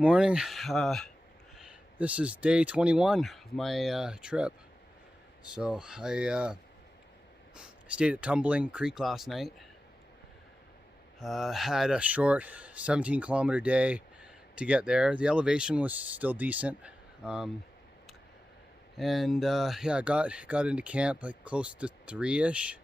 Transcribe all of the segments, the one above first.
Morning. This is day 21 of my trip. So I stayed at Tumbling Creek last night. Had a short 17-kilometer day to get there. The elevation was still decent, yeah, I got into camp like close to 3-ish,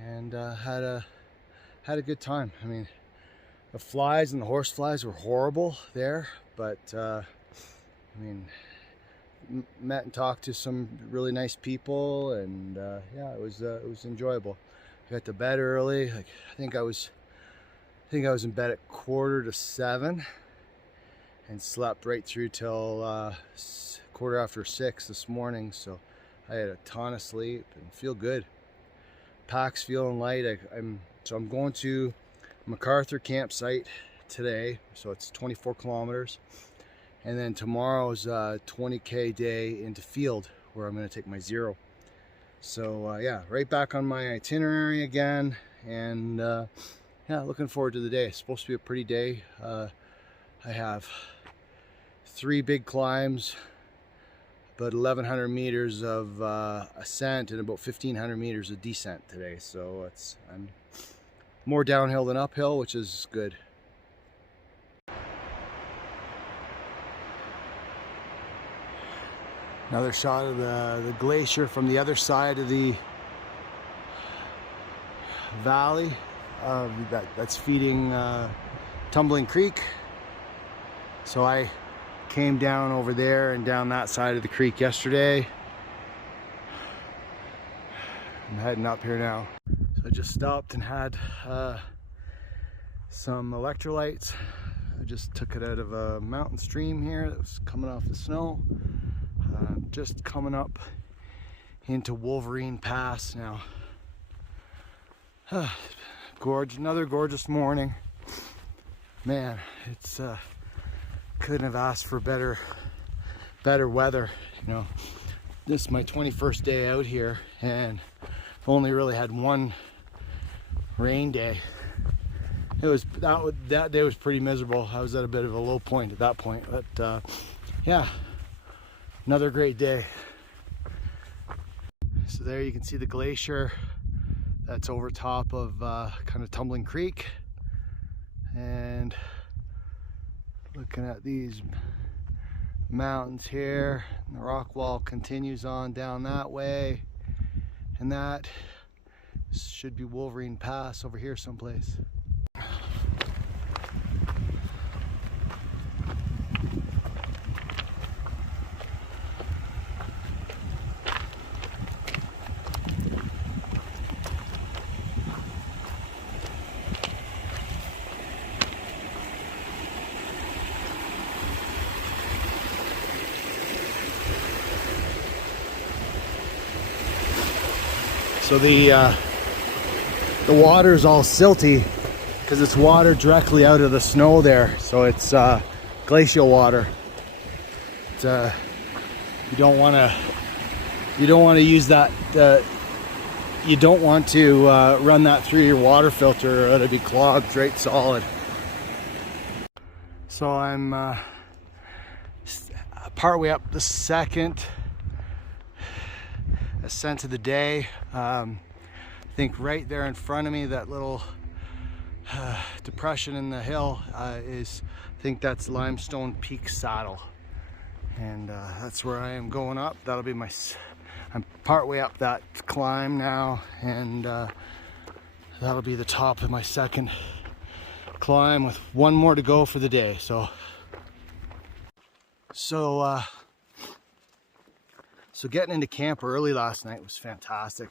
and had a good time. I mean, the flies and the horse flies were horrible there, but I mean, met and talked to some really nice people, and yeah, it was enjoyable. I got to bed early. Like I think I was in bed at 5:45 and slept right through till 6:45 this morning. So I had a ton of sleep and feel good. Pack's feeling light. I'm going to MacArthur campsite today, so it's 24 kilometers, and then tomorrow's 20k day into field where I'm going to take my zero. So yeah, right back on my itinerary again, and yeah, looking forward to the day. It's supposed to be a pretty day. I have 3 big climbs, about 1,100 meters of ascent and about 1,500 meters of descent today. So I'm more downhill than uphill, which is good. Another shot of the glacier from the other side of the valley that's feeding Tumbling Creek. So I came down over there and down that side of the creek yesterday. I'm heading up here now. So I just stopped and had some electrolytes. I just took it out of a mountain stream here that was coming off the snow. Just coming up into Wolverine Pass now. Another gorgeous morning. Man, it's couldn't have asked for better weather. You know, this is my 21st day out here, and I've only really had one rain day. That day was pretty miserable. I was at a bit of a low point at that point, but yeah, another great day. So there you can see the glacier that's over top of kind of Tumbling Creek, and looking at these mountains here. And the Rockwall continues on down that way, and that should be Wolverine Pass over here someplace. So the water's all silty because it's water directly out of the snow there. So it's glacial water. It's, you don't want to use that. You don't want to run that through your water filter, or it'll be clogged right solid. So I'm partway up the second ascent of the day. I think right there in front of me, that little depression in the hill I think that's Limestone Peak Saddle, and that's where I am going up. That'll be I'm partway up that climb now, and that'll be the top of my second climb with one more to go for the day. So getting into camp early last night was fantastic.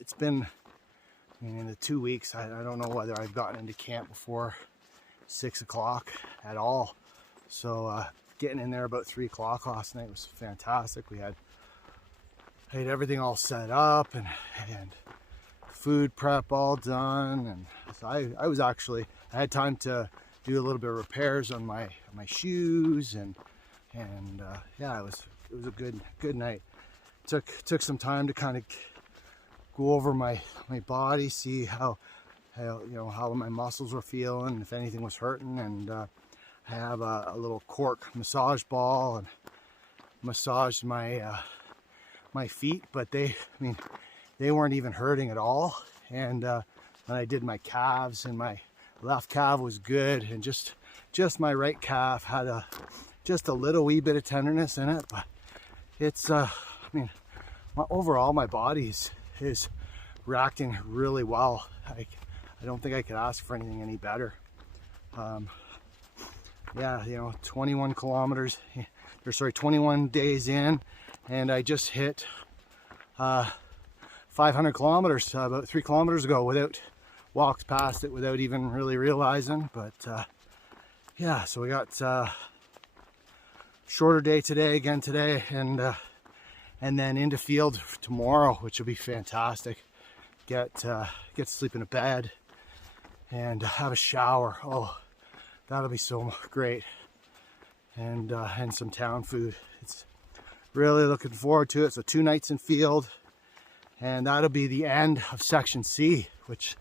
It's been, I mean, in the 2 weeks, I don't know whether I've gotten into camp before 6 o'clock at all. So getting in there about 3 o'clock last night was fantastic. I had everything all set up and food prep all done, and so I had time to do a little bit of repairs on my shoes, and yeah, it was a good night. Took some time to kind of go over my body, see how my muscles were feeling, if anything was hurting, and I have a little cork massage ball and massaged my my feet, but they weren't even hurting at all. And I did my calves, and my left calf was good, and just my right calf had just a little wee bit of tenderness in it, but it's overall my body is reacting really well. I don't think I could ask for anything any better. Yeah, 21 kilometers, or sorry, 21 days in, and I just hit 500 kilometers about 3 kilometers ago walked past it without even really realizing. But yeah, so we got shorter day today, and then into field tomorrow, which will be fantastic. Get to sleep in a bed and have a shower. Oh, that'll be so great. And some town food. It's really looking forward to it. So 2 nights in field, and that'll be the end of section C, which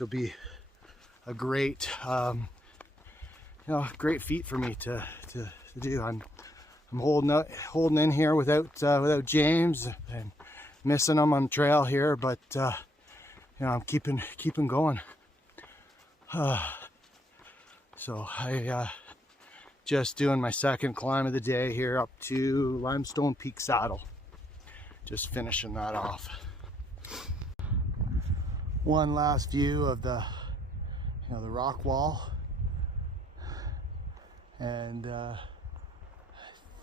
will be a great great feat for me to do. I'm holding in here without James and missing him on the trail here, but I'm keeping going. So I just doing my second climb of the day here up to Limestone Peak Saddle. Just finishing that off. One last view of the Rockwall, and I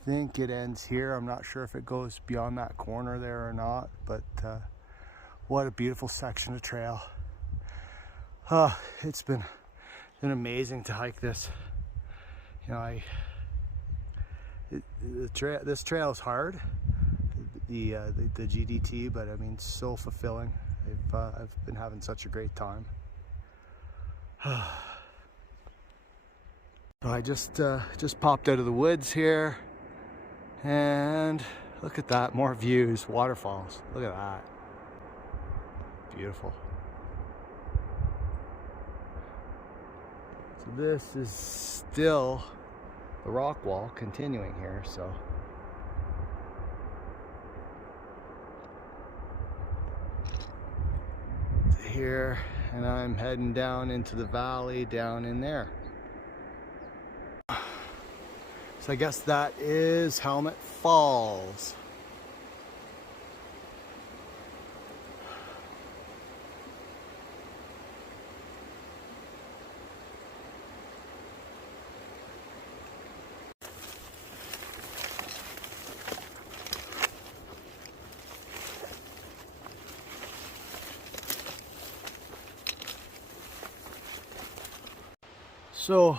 think it ends here. I'm not sure if it goes beyond that corner there or not, but what a beautiful section of trail. It's been amazing to hike this. This trail is hard, the GDT, but I mean, so fulfilling. I've been having such a great time. So I just popped out of the woods here, and look at that, more views, waterfalls. Look at that, beautiful. So this is still the Rockwall continuing here. So here, and I'm heading down into the valley down in there. So I guess that is Helmet Falls. So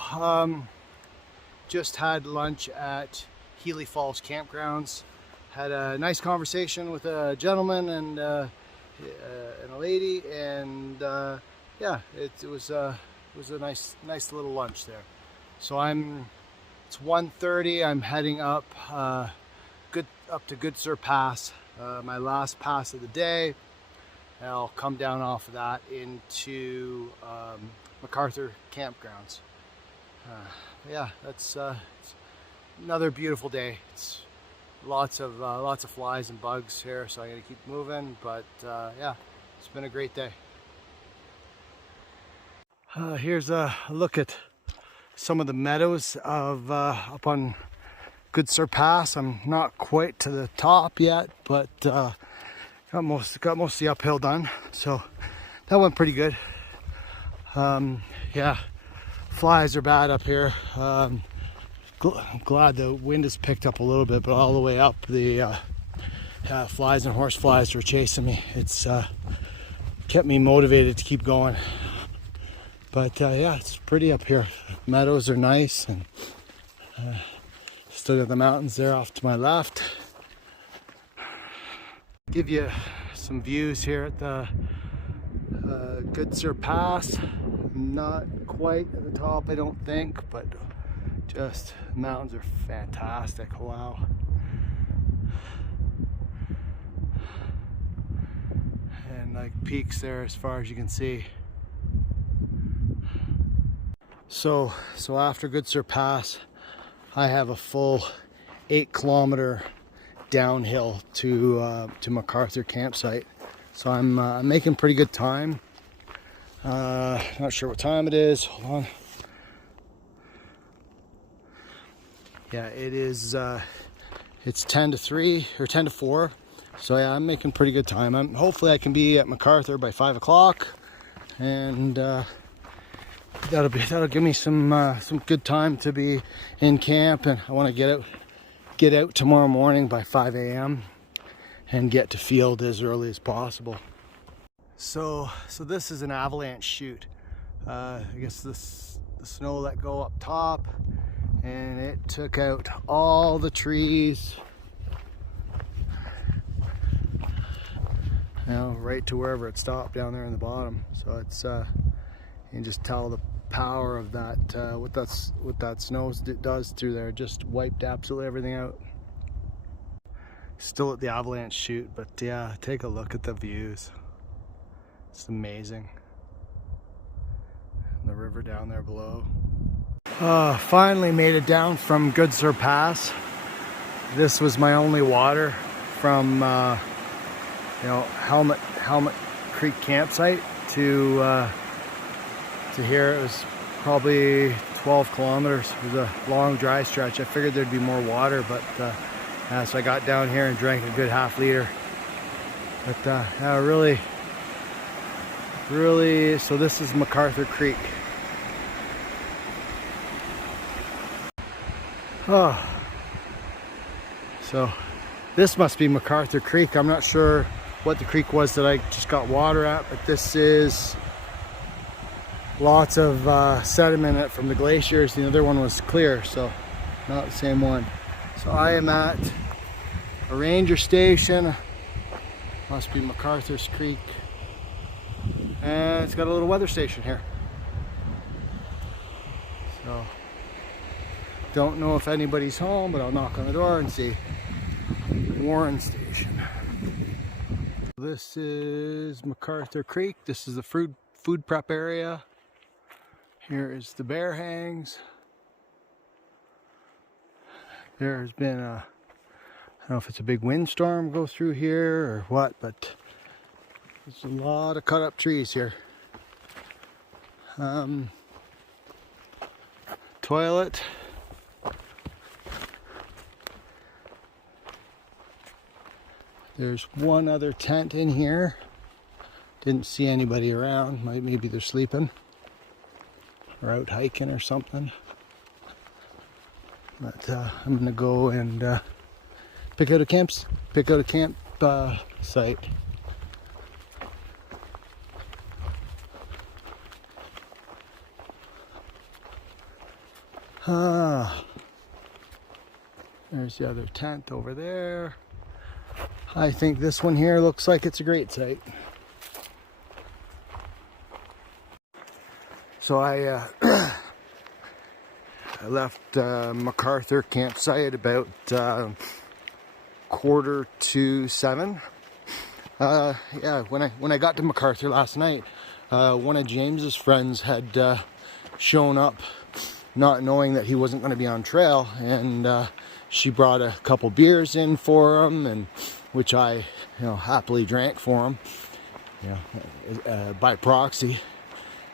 just had lunch at Healy Falls Campgrounds. Had a nice conversation with a gentleman and a lady, and yeah, it was a nice little lunch there. So it's 1:30. I'm heading up to Good Sur Pass, my last pass of the day. And I'll come down off of that into MacArthur campgrounds. Yeah, that's another beautiful day. It's lots of flies and bugs here, so I gotta keep moving. But yeah, it's been a great day. Here's a look at some of the meadows of up on Good Sur Pass. I'm not quite to the top yet, but got most of the uphill done, so that went pretty good. Yeah, flies are bad up here. I'm glad the wind has picked up a little bit, but all the way up, the flies and horse flies were chasing me. It's kept me motivated to keep going. But yeah, it's pretty up here. Meadows are nice, and still got the mountains there off to my left. Give you some views here at the Good Sur Pass. Not quite at the top, I don't think, but just mountains are fantastic. Wow. And like peaks there as far as you can see. So after Good Sur Pass, I have a full 8-kilometer downhill to MacArthur campsite. So I'm making pretty good time. Not sure what time it is. Hold on. Yeah, it is. It's 10 to 3 or 10 to 4. So yeah, I'm making pretty good time. Hopefully I can be at MacArthur by 5 o'clock, and that'll give me some good time to be in camp. And I want to get out tomorrow morning by 5 a.m. and get to field as early as possible. So this is an avalanche chute. I guess the snow let go up top, and it took out all the trees, you know, right to wherever it stopped down there in the bottom. So it's you can just tell the power of that, what that snow does through there. Just wiped absolutely everything out. Still at the avalanche chute, but yeah, take a look at the views. It's amazing. And the river down there below. Finally made it down from Good Sur Pass. This was my only water from you know, Helmet Creek campsite to here. It was probably 12 kilometers. It was a long dry stretch. I figured there'd be more water, but so I got down here and drank a good half liter. But yeah, really, so this is MacArthur Creek. Oh, so this must be MacArthur Creek. I'm not sure what the creek was that I just got water at, but this is lots of sediment in it from the glaciers. The other one was clear, so not the same one. So I am at a ranger station. Must be MacArthur's Creek. And it's got a little weather station here. So don't know if anybody's home, but I'll knock on the door and see. Warren Station. This is MacArthur Creek. This is the food prep area. Here is the bear hangs. There's been a, I don't know if it's a big windstorm go through here or what, but there's a lot of cut up trees here. Toilet. There's one other tent in here. Didn't see anybody around. Maybe they're sleeping or out hiking or something. But I'm gonna go and pick out a camp site. There's the other tent over there. I think this one here looks like it's a great site. So I left MacArthur campsite about 6:45. Yeah, when I got to MacArthur last night, one of James's friends had shown up, not knowing that he wasn't going to be on trail, and she brought a couple beers in for him, and which I, happily drank for him, by proxy.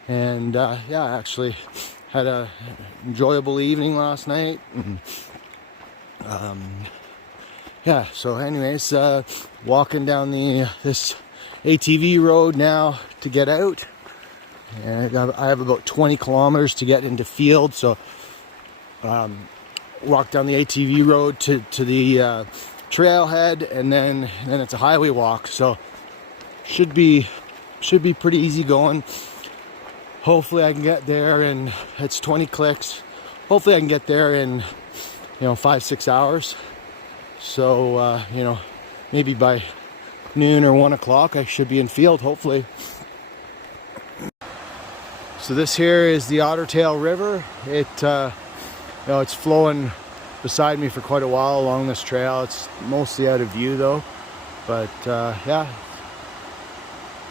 And yeah, I actually had a enjoyable evening last night. And, yeah, so anyways, walking down this ATV road now to get out. And I have about 20 kilometers to get into field, so walk down the ATV road to the trailhead, and then it's a highway walk, so should be pretty easy going. Hopefully I can get there, and it's 20 clicks. Hopefully I can get there in 5-6 hours. So maybe by noon or 1 o'clock I should be in field, hopefully. So this here is the Otter Tail River. It's flowing beside me for quite a while along this trail. It's mostly out of view though, but yeah,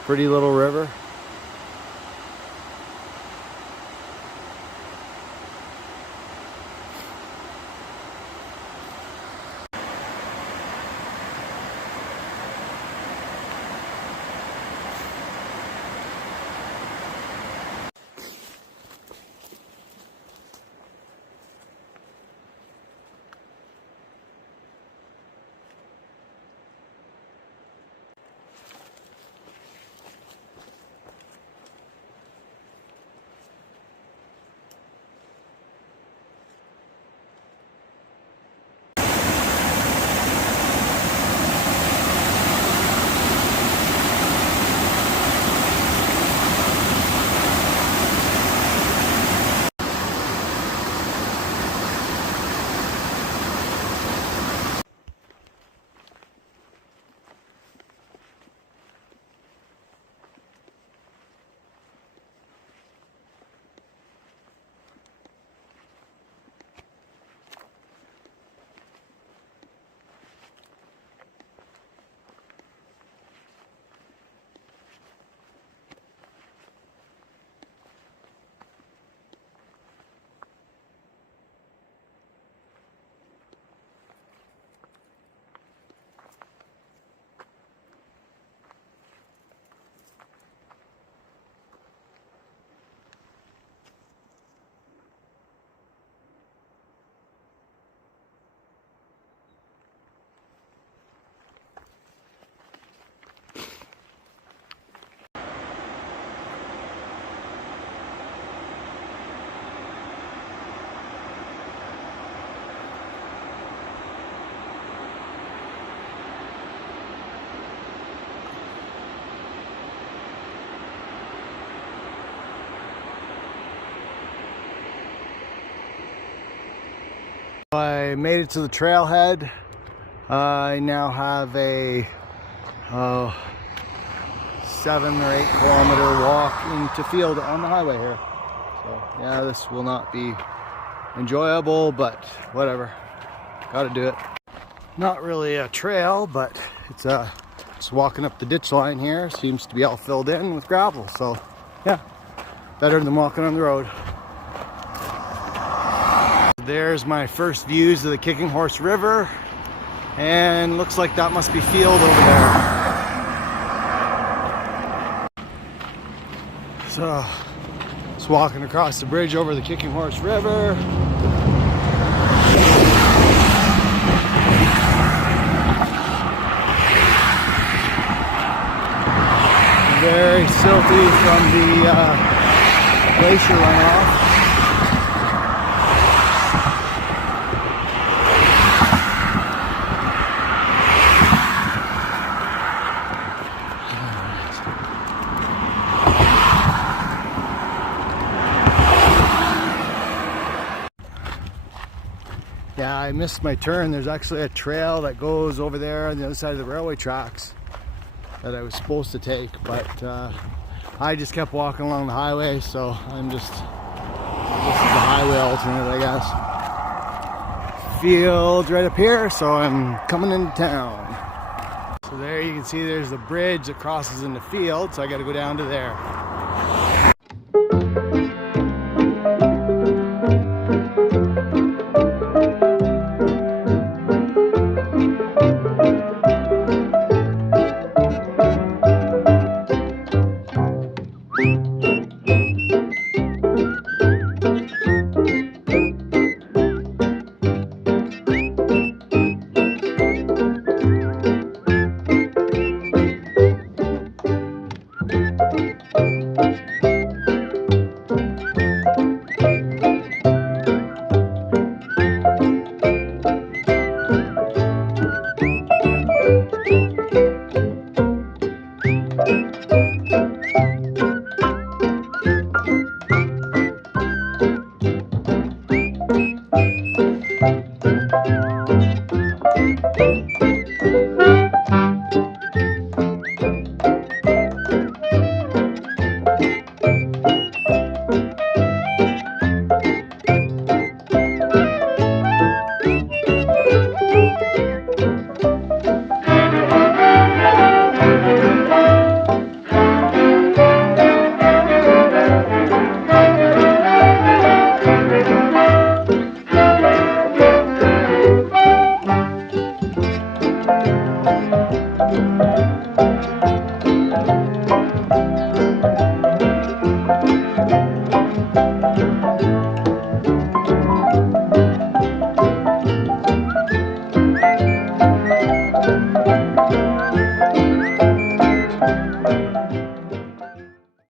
pretty little river. I made it to the trailhead. I now have a 7 or 8 kilometer walk into field on the highway here. So yeah, this will not be enjoyable, but whatever, gotta do it. Not really a trail, but it's just walking up the ditch line here. Seems to be all filled in with gravel, so yeah, better than walking on the road. There's my first views of the Kicking Horse River, and looks like that must be field over there. So just walking across the bridge over the Kicking Horse River. Very silty from the glacier runoff. Yeah, I missed my turn. There's actually a trail that goes over there on the other side of the railway tracks that I was supposed to take, but I just kept walking along the highway, so this is the highway alternate, I guess. Field's right up here, so I'm coming into town. So there you can see there's the bridge that crosses in the field, so I gotta go down to there.